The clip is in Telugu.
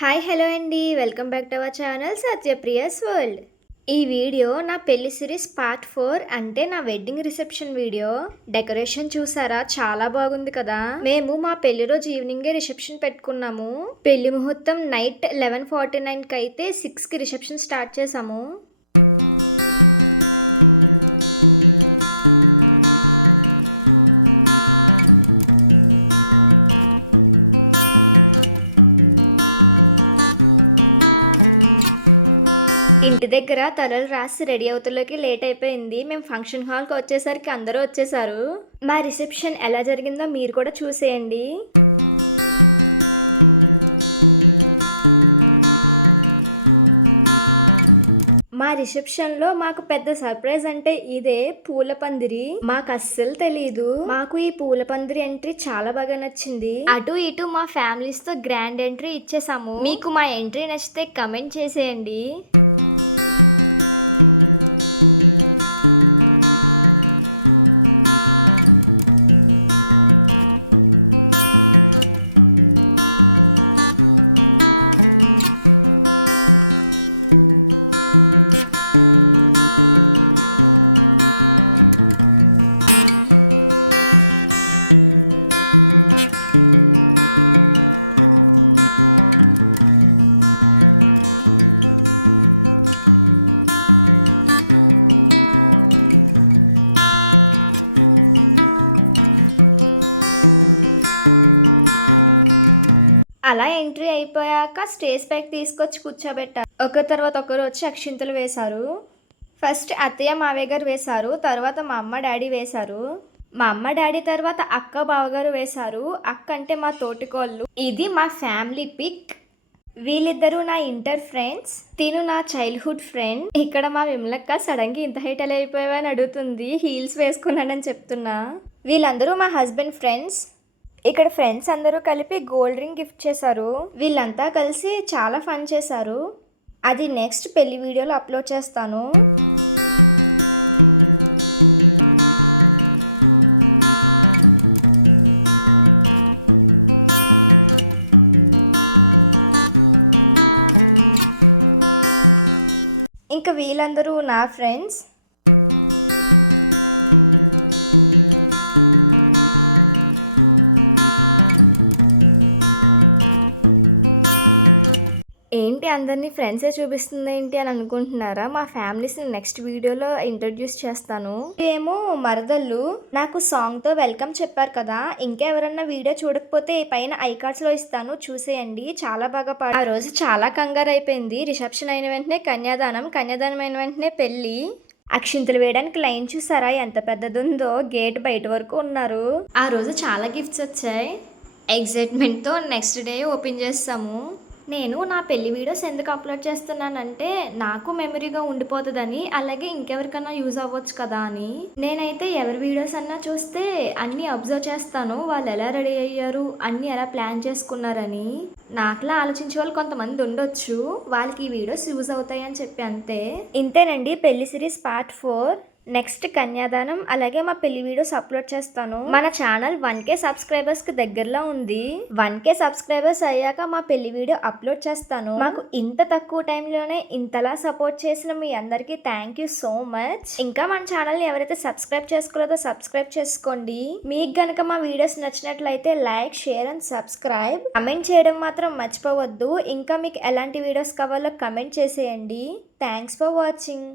హాయ్ హలో అండి, welcome back to our channel Satyapriya's world. ఈ వీడియో నా పెళ్లి సిరీస్ పార్ట్ 4 అంటే నా వెడ్డింగ్ రిసెప్షన్ వీడియో. డెకరేషన్ చూసారా, చాలా బాగుంది కదా. మేము మా పెళ్లి రోజు ఈవినింగే రిసెప్షన్ పెట్టుకున్నాము. పెళ్లి ముహూర్తం నైట్ 11:49కి అయితే 6కి రిసెప్షన్ స్టార్ట్ చేసాము. దగ్గర తలలు రాసి రెడీ అవుతులోకి లేట్ అయిపోయింది. మేము ఫంక్షన్ హాల్కి వచ్చేసరికి అందరూ వచ్చేసారు. మా రిసెప్షన్ ఎలా జరిగిందో మీరు కూడా చూసేయండి. మా రిసెప్షన్ లో మాకు పెద్ద సర్ప్రైజ్ అంటే ఇదే, పూల పందిరి. మాకు అస్సలు తెలీదు. మాకు ఈ పూల పందిరి ఎంట్రీ చాలా బాగా నచ్చింది. అటు ఇటు మా ఫ్యామిలీస్ తో గ్రాండ్ ఎంట్రీ ఇచ్చేసాము. మీకు మా ఎంట్రీ నచ్చితే కమెంట్ చేసేయండి. అలా ఎంట్రీ అయిపోయాక స్టేజ్ పైకి తీసుకొచ్చి కూర్చోబెట్టారు. ఒకరి తర్వాత ఒకరు వచ్చి అక్షింతలు వేశారు. ఫస్ట్ అత్తయ్య మావయ్య గారు వేశారు, తర్వాత మా అమ్మ డాడీ వేశారు. మా అమ్మ డాడీ తర్వాత అక్క బావగారు వేశారు. అక్క అంటే మా తోటికోళ్ళు. ఇది మా ఫ్యామిలీ పిక్. వీళ్ళిద్దరూ నా ఇంటర్ ఫ్రెండ్స్, తిను నా చైల్డ్హుడ్ ఫ్రెండ్. ఇక్కడ మా విమలక్క సడన్ గా ఇంత హైట్ ఎలా అయిపోయావని అడుగుతుంది. హీల్స్ వేసుకున్నానని చెప్తున్నా. వీళ్ళందరూ మా హస్బెండ్ ఫ్రెండ్స్. ఇక్కడ ఫ్రెండ్స్ అందరూ కలిపి గోల్డ్ రింగ్ గిఫ్ట్ చేశారు. వీళ్ళంతా కలిసి చాలా ఫన్ చేశారు. అది నెక్స్ట్ పెళ్లి వీడియోలో అప్లోడ్ చేస్తాను. ఇంకా వీళ్ళందరూ నా ఫ్రెండ్స్. అందరినీ ఫ్రెండ్సే చూపిస్తుంది ఏంటి అని అనుకుంటున్నారా? మా ఫ్యామిలీస్ని నెక్స్ట్ వీడియోలో ఇంట్రడ్యూస్ చేస్తాను. ఏమో మరదళ్ళు నాకు సాంగ్ తో వెల్కమ్ చెప్పారు కదా. ఇంకా ఎవరన్నా వీడియో చూడకపోతే పైన ఐకార్డ్స్ లో ఇస్తాను, చూసేయండి. చాలా బాగా పాడు. ఆ రోజు చాలా కంగారు అయిపోయింది. రిసెప్షన్ అయిన వెంటనే కన్యాదానం, కన్యాదానం అయిన వెంటనే పెళ్లి. అక్షింతలు వేయడానికి లైన్ చూసారా ఎంత పెద్దది ఉందో. గేట్ బయట వరకు ఉన్నారు. ఆ రోజు చాలా గిఫ్ట్స్ వచ్చాయి. ఎగ్జైట్మెంట్ తో నెక్స్ట్ డే ఓపెన్ చేస్తాము. నేను నా పెళ్లి వీడియోస్ ఎందుకు అప్లోడ్ చేస్తున్నానంటే నాకు మెమరీగా ఉండిపోతుందని, అలాగే ఇంకెవరికన్నా యూజ్ అవ్వచ్చు కదా అని. నేనైతే ఎవరి వీడియోస్ అన్నా చూస్తే అన్నీ అబ్జర్వ్ చేస్తాను. వాళ్ళు ఎలా రెడీ అయ్యారు, అన్నీ ఎలా ప్లాన్ చేసుకున్నారని. నాకులా ఆలోచించే వాళ్ళు కొంతమంది ఉండొచ్చు, వాళ్ళకి ఈ వీడియోస్ యూజ్ అవుతాయి అని చెప్పి అంతే. ఇంతేనండి పెళ్లి సిరీస్ పార్ట్ 4. నెక్స్ట్ కన్యాదానం, అలాగే మా పెళ్లి వీడియోస్ అప్లోడ్ చేస్తాను. మన ఛానల్ 1K సబ్స్క్రైబర్స్ కి దగ్గరలో ఉంది. 1K సబ్స్క్రైబర్స్ అయ్యాక మా పెళ్లి వీడియో అప్లోడ్ చేస్తాను. మాకు ఇంత తక్కువ టైంలోనే ఇంతలా సపోర్ట్ చేసిన మీ అందరికి థ్యాంక్ యూ సో మచ్. ఇంకా మన ఛానల్ ని ఎవరైతే సబ్స్క్రైబ్ చేసుకోలేదో సబ్స్క్రైబ్ చేసుకోండి. మీకు గనక మా వీడియోస్ నచ్చినట్లయితే like, share and subscribe. Comment చేయడం మాత్రం మర్చిపోవద్దు. ఇంకా మీకు ఎలాంటి వీడియోస్ కావాలో కమెంట్ చేసేయండి. Thanks for watching.